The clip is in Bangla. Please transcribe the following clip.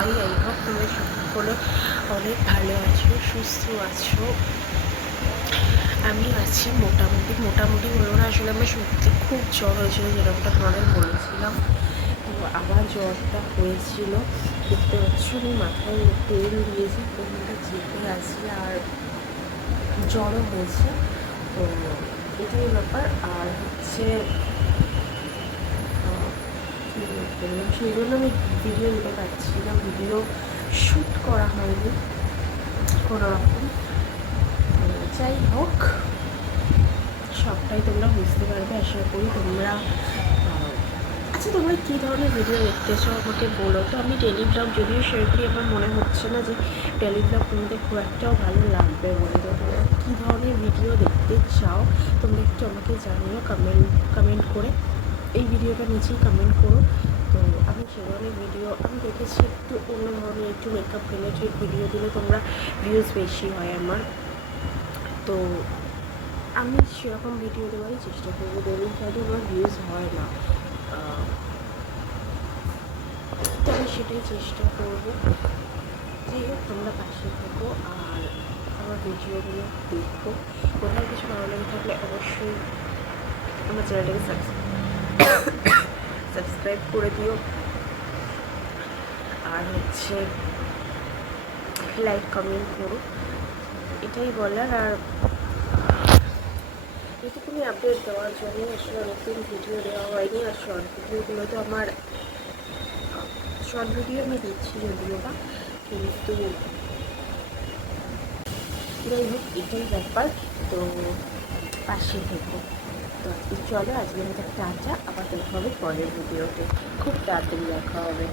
আমি আই হোপ তোমরা সকলে অনেক ভালো আছো, সুস্থ আছো। আমি আছি মোটামুটি হলো না, আসলে আমার সত্যি খুব জ্বর হয়েছিল, যেরকমটা তোমাদের বলেছিলাম। তো আবার জ্বরটা হয়েছিল, দেখতে পাচ্ছ আমি মাথায় তেল দিয়েছি, তেলটা চেপে আছি, আর জ্বরও হয়েছে। তো এটাই ব্যাপার। আর হচ্ছে সেই জন্য আমি ভিডিও দিতে পারছি না, ভিডিও শ্যুট করা হয়নি কোনো রকম। যাই হোক, সবটাই তোমরা বুঝতে পারবে আশা করি। তোমরা আচ্ছা, তোমরা কী ধরনের ভিডিও দেখতে চাও আমাকে বলো তো। আমি ডেলি ব্লগ যদিও শেয়ার করি, আমার মনে হচ্ছে না যে ডেলি ব্লগ তোমাদের খুব একটাও ভালো লাগবে বলে। তো তোমরা কী ধরনের ভিডিও দেখতে চাও তোমরা একটু আমাকে জানিও কমেন্ট করে, এই ভিডিওটা নিচেই কমেন্ট করো। তো আমি সে ধরনের ভিডিও আমি দেখেছি, একটু অন্য ধরনের একটু মেকআপ রিলেটেড ভিডিও দিলে তোমরা ভিউজ বেশি হয় আমার। তো আমি সেরকম ভিডিও দেওয়ারই চেষ্টা করবো। ডেলি ব্লগে আমার ভিউজ হয় না, তো আমি সেটাই চেষ্টা করবো। যাই হোক, তোমরা পাশে থেকো আর আমার ভিডিওগুলো দেখো। কোথাও কিছু ভালো লেগে থাকলে অবশ্যই আমার চ্যানেলটাকে সাবস্ক্রাইব করে দিও, আর হচ্ছে লাইক কমেন্ট করো, এটাই বলার। আর এটুকুনি আপডেট দেওয়ার জন্য আসলে নতুন ভিডিও দেওয়া হয়নি। আর শর্ট ভিডিওগুলো তো আমার শর্ট ভিডিও আমি দিচ্ছি যদিও বা, কিন্তু যাই হোক এটাই ব্যাপার। তো পাশে থেকো। তো চলো আজকের মতো টাটা, আবার দেখা হবে পরের ভিডিওতে, খুব তাড়াতাড়ি দেখা হবে।